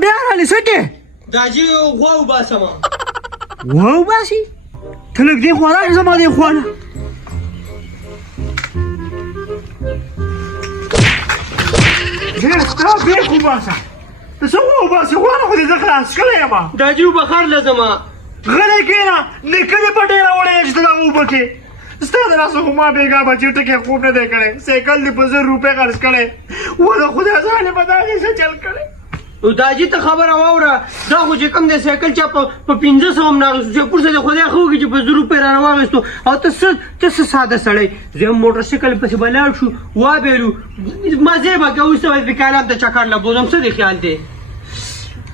بیا رالی سکه داجی غوا وباسم غوا وباسي ته لږ دې خوا راشه زما دې خوا نه ستا بیخ وباسه ته څه وباسې غوا نه خو دې زه خلاص کړی یم داجی وبخار لازم غلی کښېنه نیکه دې په ډېره وړی چې ته دغه اوبه کې ستا د راسه خو ما بېګا بچي ټکې خوب نه دی کړی سایکل دې په 1000 روپۍ خرڅ کړی و د خدای ظالمه دا دې څه چل کړی داجی ته خبره واوره دا خو چې کوم دی سایکل چا په 1500 هم نه اخیستو چې پورسه د خدای خو وکړي چې په 1000 روپۍ رانه واخیستو او ته څه ساده سړی زه هم موټرسایکل پسې به لاړ شو وابېلو مزې به کوو اوس به کالام ته چکر له بوزم څه دی خیال دی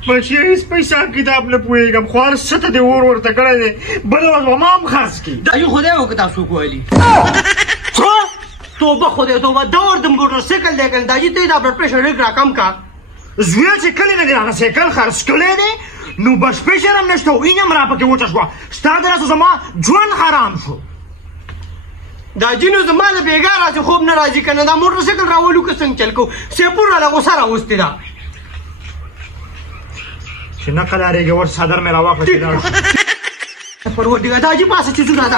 بچی هیڅ پیسه کتاب نه پوهېږم خو هر څه ته دې اور ورته کړی دی بله ورځ به ما هم خرڅ کړي داجي خدای وکړه تا څوک ویلي توبه خدای توبه دا ور د موټرسایکل دی کنه داجي ته یې دا بلډ پریشر لږ راکم کا زویه چې کلې نه دې هغه سایکل خرڅ کړی دی نو بس پریشر هم نشته او این هم را پکې وچه شوه ستا د راسه زما ژوند حرام شو داجي نو زما له بېګا راسې خوب نه راځي که نه دا موټرسایکل راولو که څنګه چل کوو سیپور راله غوسه راوستې ده چې نقل اړېږي ور صدر مې راواخلې دا پروردګار داجي پاسه چې ځو راځه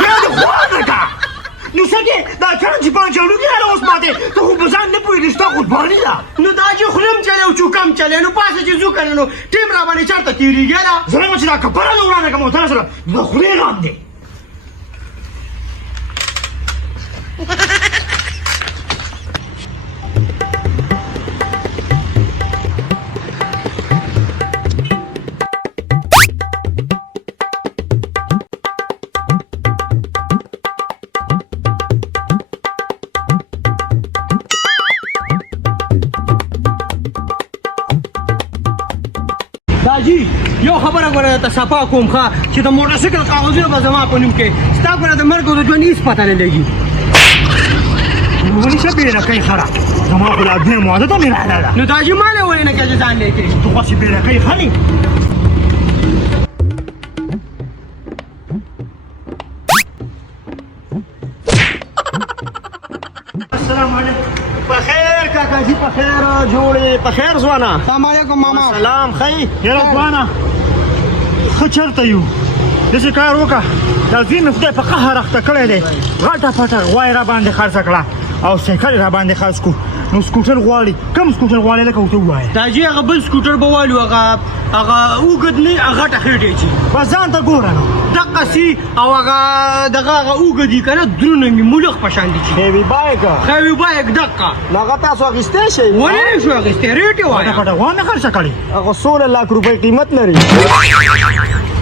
بیا دې خوا نه کا نو سکې دا چرن چې پانچالو کې راله اوس ماتې ته خو په ځان نه پوهېږې ستا خودباني ده نو داجي خولم چلی او چوکم چلی نو پاسه چې ځو که نه نو ټیم راباندې چېرته تېرېږي نه زه وایم چې دا کپره ده ورانه کړم او تا سره د خولې غم دی داجي یو خبره ګوره ته صفا کوم ښه چې د موټرسایکل کاغذونه به زما په نوم کې ستا ګوره د مرګ او د ژوند هېڅ پته نه لګي ولې څه بېرکۍ خره زما خو لا دویم واده ته مې راغله ده نو داجي ما نه ولې نه کوې چې ځان لیکې ته خو چې بېرکۍ خلې السلام علیکم پخیر کاکا جی پخیر جوړې پخیر ځوانه السلام علیکم ماما سلام خی یاره ځوانه ښه چېرته یو داسې کار وکړه دا زوی مې خدای په قهر اخته کړی دی غټه پټه غوا یې راباندې خرڅه کړه او سایکل یې راباندې خرڅ کړو نو سکوټر غواړي کوم سکوټر غواړي لکه ورته ووایه داجي هغه بل سکوټر به والو هغه اوږد نه غټه خېټې چې بس ځان ته ګوره نو دقسې او هغه دغه هغه اوږد دي که نه درونه مې ملخ په شان دي چې هیوی بایک هیوي بایک دقه نو هغه تاسو اخیستی شئ ولې نه شو اخیستی ریټ یې غټه وایه پټه غوا مې خرڅه کړې هغه 16 लाख रुपए قیمت لري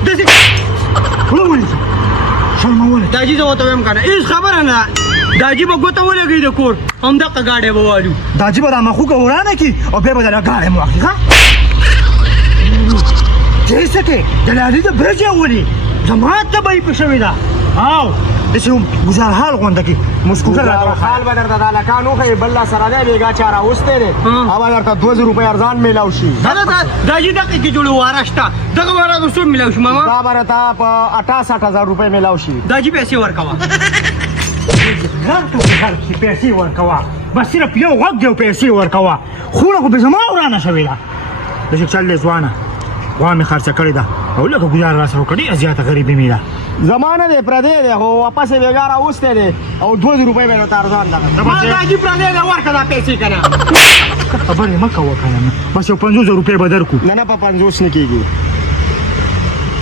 داسې خوله ونیسه شرمولی داجي زه ورته وایم که نه هېڅ خبره نه داجي به ګوته ولګوي د کور همدغه ګاډی به والو داجي به دا مخوږه ورانه کړي او بیا به دله ګاډی م واخلي ښه چې څه کې دلالي د برج یې ولي زما تبه یې پې شوې ده او داسې ګزارحال غونډه کې مو سکوټر راته وښایه حال به درته دا لکان وښیي بل لا سره دی بېګا چا راوستی دی او به درته 2000 روپۍ ارزان میلاو شي داجي دقه کې جوړې واره شته دغه واره به څوم میلاو شي ماما دا به راته په 68000 روپۍ میلاو شي داجي پیسې ورکوه غر ته غر کې پیسې ورکوه بس صرف یو غوږ دی او پیسې ورکوه خونه خو بې زما ورانه شوې ده داسې چل دی ځوانه غوا مې خرڅه کړې ده او لږه ګزاره راسره وکړه ډېره زیاته غریبي مې ده زمانه دی پردی دی خو واپس یې بېګا راوستی دی او 2000 روپۍ به یې ورته ارزان دغه ما داجي پردی دی ورکړه دا پیسې که نه خبرې مه کوه که نه بس یو 500 روپۍ به درکړو نه نه په 50 نه کېږي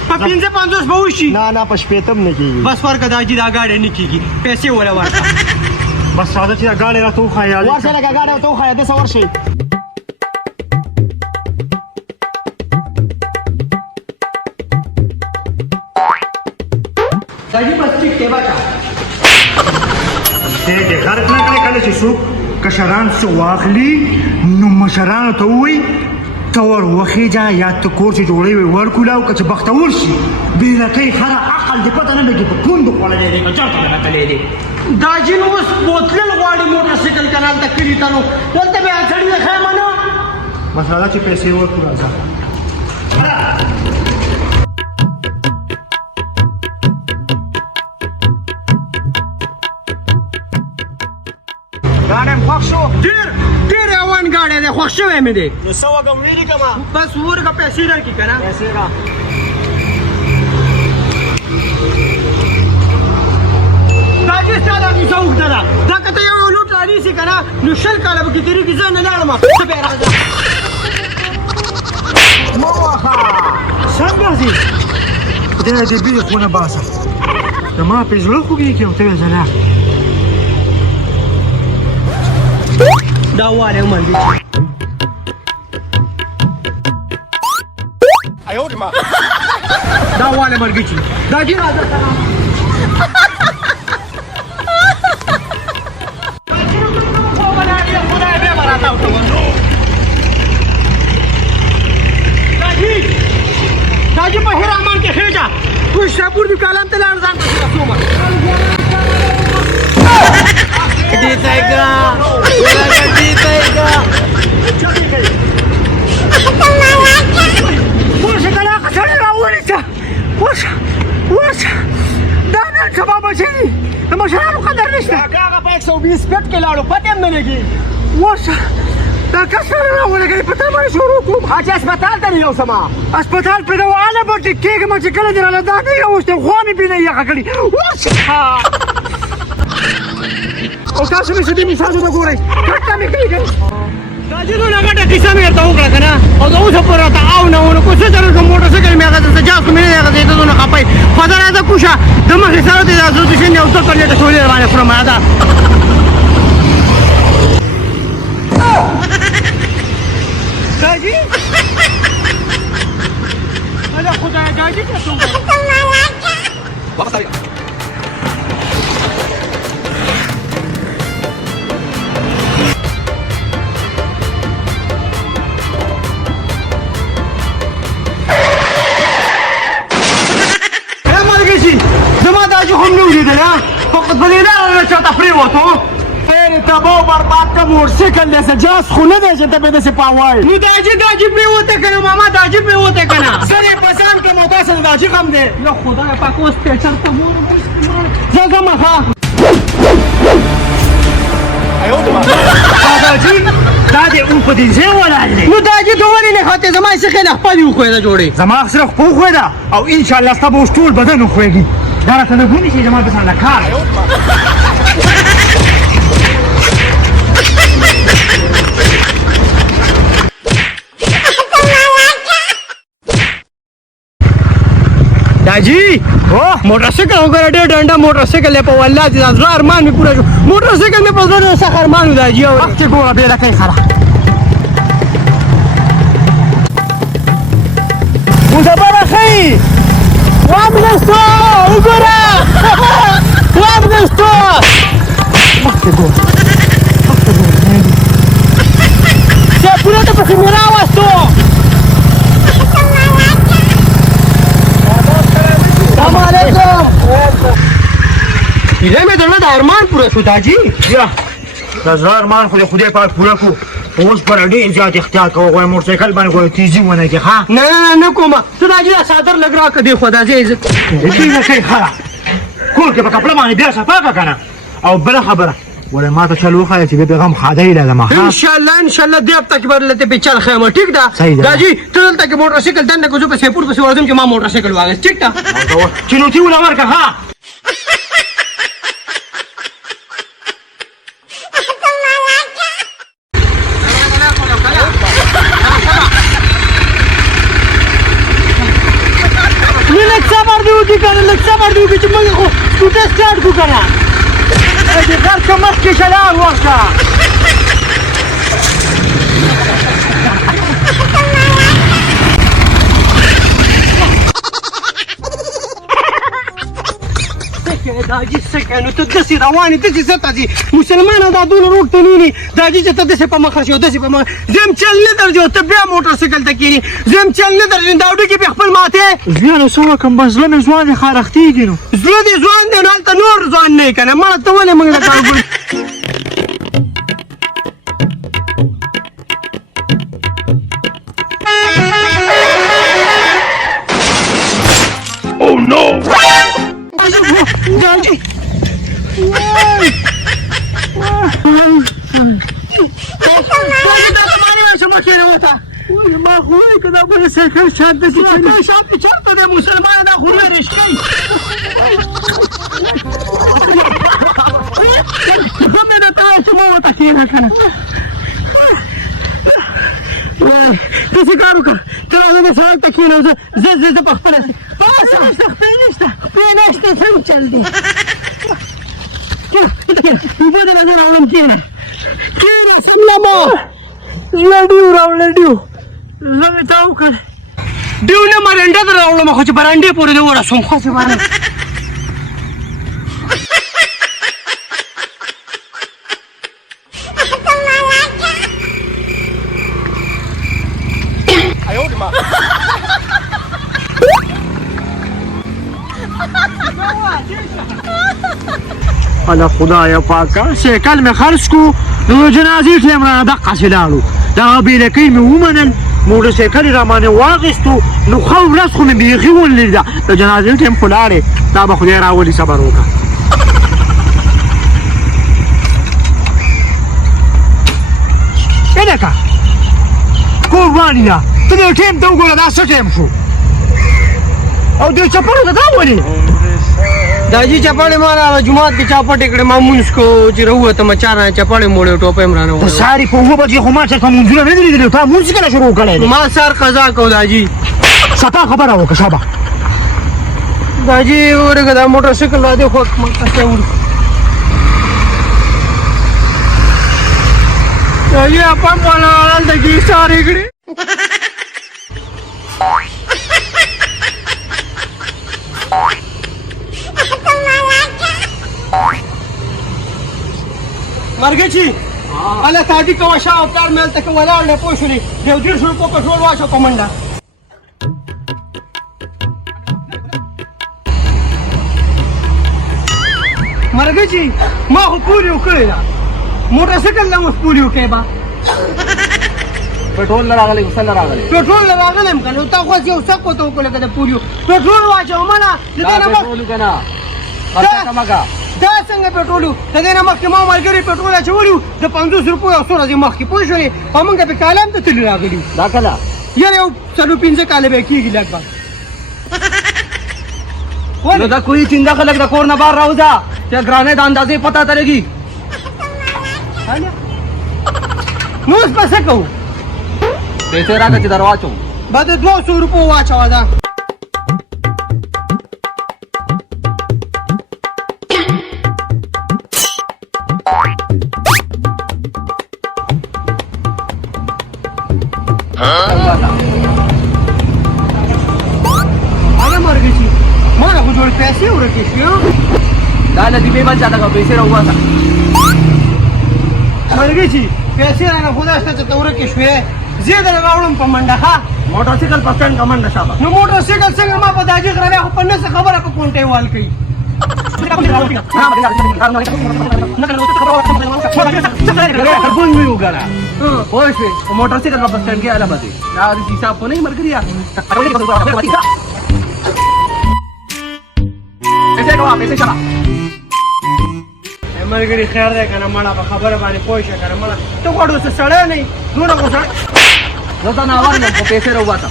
په 55 به وشي نه نه په شپېتم نه کېږي بس ورکه داجي دا ګاډی نه کېږي پیسې وله ورکړه بس راځه چې دا ګاډی راته وښایه ورشه لکه ګاډی ورته وښایه داسې ورشئ داجي بس ټیک دی بچه دې غلط نه کړې کله چې څوک کشران څه واخلي نو مشرانو ته ووایي ته ور وخېجه یا ته کور چې جوړوي وي ورکولاو که چې بختور شي بېرکۍ خره عقل دې پته نه لګي په پوندو خوړلی دی که چېرته به نتلی دی داجي نو اوس بوتلل غواړي موټرسایکل که نه هلته کلي ته نو دلته بیا سړي د ښه منو بس راځه چې پیسې ورکړو راځه ګاډی م خوښ شو ډېر روان ګاډی دې خوښ شوی مې دی نو څه وکړم ولیکمه بس ورکه پیسې راکړي که نه پیسې را دا چې ستا دا کیسه اوږده ده دا که ته یو لوټ رانیسې که نه نو 20 کاله به کې تېرېږي زه نه لاړم ته بیا راځه مه وهه څنګه ځې خدای دې بېلې خونه باسه زما پې زړه خوږېږي او ته یې زه دا والی ومندي دا والی مرګي چې دا جي راځه داجي په هر امان کې خېجا تو شاپور دی کالم ته لاړ ځان پسې رسومه دې تایګا ولا دې تایګا ورشه کله خسرې راوړې ته ورشه دا نن سبا بچي د مشرانو قدر نشته هغه په 120 فټ کې لاړو پته هم نه لګي ورشه دا کسر راولګي په تا باندې شروع کوم چې هسپتال ته یو سما هسپتال په دواله باندې کېږم چې کله دې راله دا نه یوسته خو مې بینه یې کړی او تاسو مې سدي مثال ته ګورئ کټه مې کوي دا چې نو لګټه کیسه مې ورته وکړه که نه او دا اوسه پورې راته او نه ونه کو څه چلو کوم موټرسایکل مې هغه ته جاس مې نه هغه ته نه خپای خدا راځه کوشه د مخې سره دې د اسوسیشن یو څه کړلې ته شولې باندې خورم دا داجي انا خدای داجي ته څو واپس آئے مرګي شي زما داجي هم نه ولیدل فقط بلیدار نه چاته پریوتو تباہ و برباد کا موٹرسائیکل جیسے جاس خونے دے جتے پہ دے پاوائی نو داجي پریوته کنه ماما داجي پریوته کنه سر یہ پسان کا موتا سے داجی کم دے یا خدای پاک اوس پیچر ته مو جگہ مخا داجي دا دې اون په دې ځای ولاړ دی نو داجي ته ولې نه خاطر زما څخه خیال خپل یو خو دا جوړي زما سره خو خو ده او ان شاء الله ستاسو ټول بدن خوږي دا راته نه غونې چې زما په سره کار داجي موټرسایکل وګوره ډېر ډنډه موټرسایکل په والله دې زړه ارمان مې پوره شو موټرسایکل مې په زړه سخت ارمان و داجي او وخت ګوره بیا لکه خره مصبره خي وامنستو وګوره وامنستو وخت ګوره چې پوره ته په خميره واستو السلام علیکم ایله مې درنه د ارمان پوره شو داجي یا دا زړه ارمان خو دې خدای پاک پوره کړو اوس پر ډېر زیات احتیاط کوه غواړم موټرسایکل باندې کوه تیزي ونه کې ها نه کومه ته داجي دا صادر لګ را کدي خدا دې عزت دې نه کوي خره کور کې په کپړه باندې بیا صفاکه کنه او بل خبره ولا ما ته چلو خای چې به پیغام خدای له ما ان شاء الله دې اب تک برلته په چل خیمه ټیک ده داجي ته دلته کې موټرسایکل دنه کو په سپور په ورځم چې ما موټرسایکل واغې ټیک ده چې نو تیونه ورکه ها صبر دیو چې موږ خو سکوټر سٹارټ کو کنه دې غر کوم کې شلال ورشه داجي څنګه نو ته داسې روانې داسې څه ته ځي مسلمانه دا دونه روغ ته نوني داجي چې ته داسې په مخه شو داسې په مخه زم چل نه درځو ته بیا موټرسایکل ته کېني زم چل نه درځم دا وډو کې بیا خپل ماته بیا نو څه وکړم بس زړه مې ځوان دی خارښتېږي نو زړه دې ځوان دی نو هلته نور ځوان نه یې که نه مړه ته ولې موږ له کار Oh no! داجي داجي دا زمانې تا ما خو کدا بل سایکل شاته شي شاته چرته د مسلمان دا خو لري شي کومه دا تاسو مو ته کینا کنه څه کار وکړه ته دا سره ته کینا زه په خپل سي بس نشته څنګه چل دی په دې نظر اولم کینا سلام لډیو زه ته وکړ دیو نه مرنده دراولم خو چې برانډې پورې دی ورسوم خو څه باندې الله خدایا پاکه سیکل مې خرڅ کو نو جنازې ټیم را دقسې لاړو دغه بېلکۍ مې ومنل موټر سایکل یې راباندې واخیستو نو ښه ورځ خو مې بیخي ونلیده د جنازې ټیم خو لاړې دا به خدای راولي صبر وکړه ې لکه قرباني ده ته دې ټیم ته وګوره دا څه ټیم شو او دې چپړو ته دا ولې दाजी चपाड़े मारा जुमात के चापटे कड़े मामून इसको जिरहुआ तो मचारा चपाड़े मोड़े टोपे मराना तो सारी पोगो बजे हुमा से कम मुंजुरा नहीं दिली था मुंज के शुरू करे मां सर कजा को दाजी सपा खबर आओ का शाबा दाजी और गदा मोटरसाइकिल ला देखो कैसे उड़ दाजी अपन बोला दाजी सारी गड़ी مرګچی اله تاجی کو شا او کار مل تک ولاړ نه پوښلی دیو دې شو په پټرول واچو کومنډا مرګچی ما خو پوریو کړی دا موټرسایکل لا مو پوریو کې با पेट्रोल लगाले उसल लगाले पेट्रोल लगाले کنه تا خو یو څه کوته وکړه کده پوریو पेट्रोल واچو مالا دې نه पेट्रोल कना خرچه کماګه دا څنګه پټرول د دې نه مخکې ما ملګری پټرول اچولیو د 50 روپیو او سورځي مخکې پوه شوې او موږ په کالم ته تل راغلیو دا کله یاره یو څلو 15 کاله به کېږي لګبا نو دا کوئی چنده خلک د کور نه بار راوځه چې ګرانه د اندازې پتا تلګي نو اوس پس کو پیسې راکړه چې درواچو بعد 200 روپیو واچو دا पैसे ورکې شو دا لدی به بچا دا پیسې راوځه مرګي پیسې رانه خدا ست ته ورکې شوې زیاده راوړم په منډه ها موټر سایکل پسند کمنډه شابه نو موټر سایکل څنګه ما په داجی غره خو په نس خبره په کونټه وال کوي موټر سایکل پسند کې اله بده دا دې حساب په نه مرګریا پیسې کوه پیسې چلا مرګري خیر ده کنه مړه په خبره باندې پوه شي کنه مړه ته غوړو څه سړی نه نو غوړ زه تا نه وارم په پیسې راوځه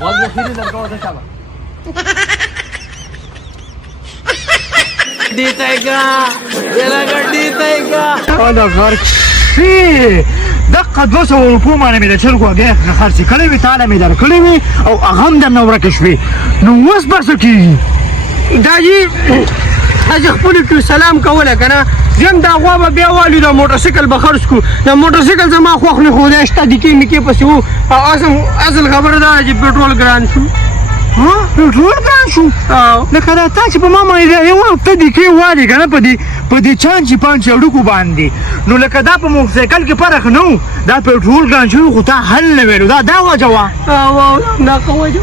واځه خېری لګاو ده شابه دیتایګه یلا ګډی تایګه انا غرشي دقه 200 روپو باندې مې د چرګو هګۍ خرڅې کړې وې تاله مې درکړې وې او هغه هم درنه ورکه شوې نو اوس به څه کېږي داجي اجه خپل کې سلام کوله کنه زم دا غوا به بیا والي دا موټرسایکل به خرڅ کو دا موټرسایکل زما خوښ نه خو دا شته د کې مې کې پسې وو اصل خبره ده چې پټرول ګران شو ها پټرول ګران شو لکه دا تا چې په ما باندې یو ته د کې والي کنه په دې چانچې پانچې اړوکو باندې نو لکه دا په موټرسایکل کې فرق نه و دا پټرول ګران شوی خو تا حل نه ویلو دا وجه وه دا ښه وجه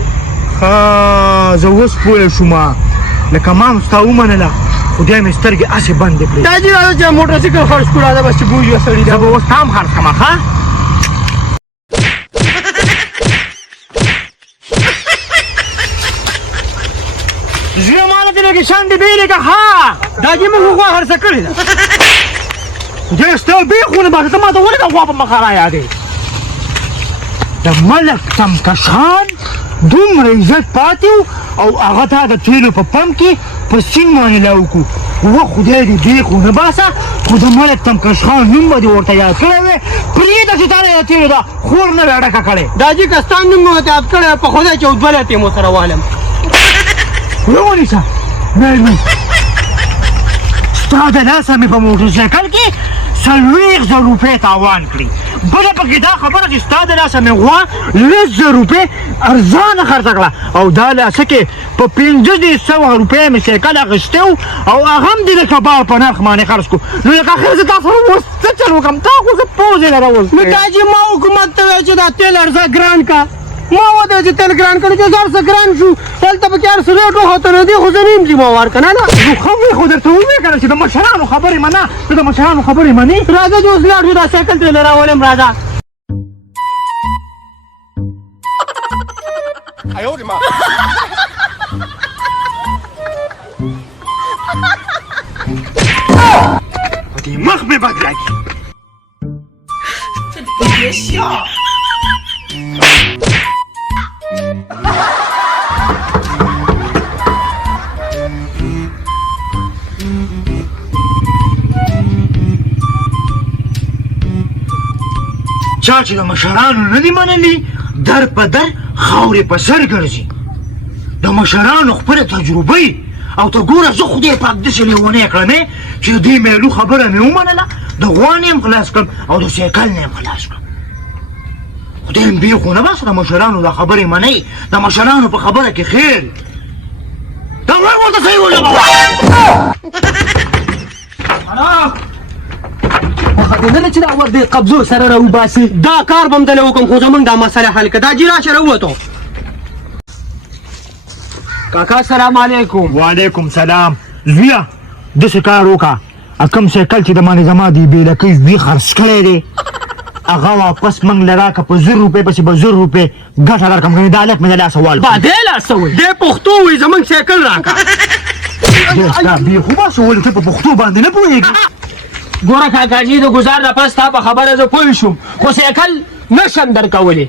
ښه زه اوس پوه شوم لکه ما هم ستا ومنله خدای مې سترګې هسې بندې کړې دا چې راځه موټرسایکل خرڅ کړو راځه بس چې بوجي سړي زه به اوس تا هم خرڅ کړم ښه زړه ماله دې لږې شانډې بېلې که ها دا چې موږ غوا هرڅه کړې ده دې ستا بېخونه باسه ته ما ته ولې د غوا په مخه رایادې د ملک تمکشان دومره عزت پاتې و او هغه ته د تیلو په پمپ کې په سیند باندې لا وکړو وه خدای دې بېخونه باسه خو د ملک تمکشخان نوم به دې ورته یاد کړی وې پرېږده چې تا نه د تیلو دا خور نه وې ډکه کړې دا چې که ستا نوم مې ورته یاد کړی په خدای چې اوس بله ته مو سره والم ونیسه مېرمن ستا د لاسه مې په موټرسایکل کې 40,000 روپۍ تاوان کړي بله پکې دا خبره چې ستا د لاسه مې غوا 10,000 روپۍ ارزانه خرڅه کړه او دا لاسه کې په 500 روپۍ مې سایکل اخیستی و او هغه هم دې د کباب په نرخ باندې خرڅ کړو نو لکه اخر زه تا سره اوس څه چل وکړم تا خو زه پوزې لره اوس نو دا چې ما حکومت ته وایي چې دا تیل ارزه ګران کا ما وته چې تیل ګران کړي چې هر څه ګران شو دلته پکې هر څه ریټ وخوته نو دې خو زه نیم ذمهوار که نه نو خبرې خو درته وویې که نه چې د مشرانو خبرې منه ته د مشرانو خبرې منې راځه چې اوس لاړ شو دا سایکل ترې راولم راځه په دې مخ مې بد لګي چا چې د مشرانو نه دي منلي در په در خاورې په سر ګرځي د مشرانو خپله تجربه او ته ګوره زه خدای پاک داسې لیونی کړم چې د دې میلو خبره مې ومنله د غوا نه یم خلاص کړم او د سایکل نه یم خلاص کړم خدای م بېخونه باسه د مشرانو دا خبرې منئ د مشرانو په خبره کې خیر دا غوږ ورته صحیح وژبه نه چې دا ور دې قبضو سره راوباسي دا کار به م دله وکړم خو زمونږ دا مسله حل کړه دا جي راشه راووتو کاکا سلام علیکم وعلیکم سلام زویه داسې کار وکړه کوم سایکل چې د باندې زما د بېلکۍ زوی خرڅ کړی دی هغه واپس موږ له راکړه په 1000 روپۍ پسې به 1000 روپۍ ګټه درکړم که دا هلک مې د لاسه والکړو با دې لاسه وایي دې پښتو وایي زمونږ سایکل راکړه دې ستا بېخو باسه ولې ته په پښتو باندې نه پوهېږې ګوره کاکاجي د ګزار نه پس تا په خبره زه پوه شوم خو سایکل نشم درکولی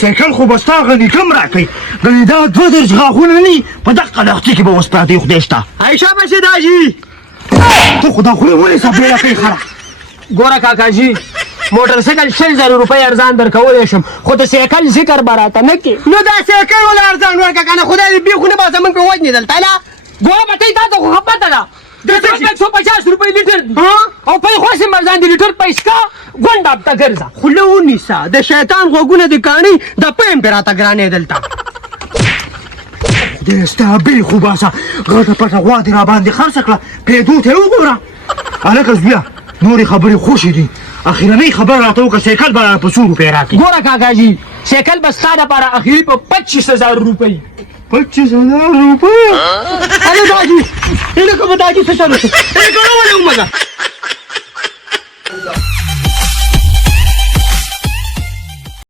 سایکل خو به ستا غني کم راکوي ګنې دا 2 درج غاښونه نه دي په دغه لښتي کې به اوس پراته وي خدای شته عایشه بچې دا جي ته خو دا خولې ونیسه بېلکۍ خره ګوره کاکاجي موټرسایکل 60,000 روپۍ ارزان درکولی شم خو د سایکل ذکر به راته نه کې نو دا سایکل ولې ارزان ورکړه که نه خدای دې بېخونه به زمونږ په وجنې دلته نه ګوره بټۍ تا ته خو ښه پته ده د 150 روپۍ لیټر دي او پی خواسې مرزان د لیټر پیسکا ګونډ اپته ګرځه خوله ونیسه د شیطان غوږونه دې کاڼي د پیم پې راته ګرانې دلته خدای ستا بېخو باسه غټه پټه غوا دې راباندې خرڅه کړه پیدو ته یې وګوره هلکه زویه نورې خبرې خوښې دي اخرنۍ خبره راته وکړه سایکل به په 100 روپۍ راکړي ګوره کاکاجي سایکل به ستا دپاره اخري په 25,000 روپۍ 25,000 روپۍ هلو داجي هلکه به داجي څه چلو شو هلکه راولې ومږه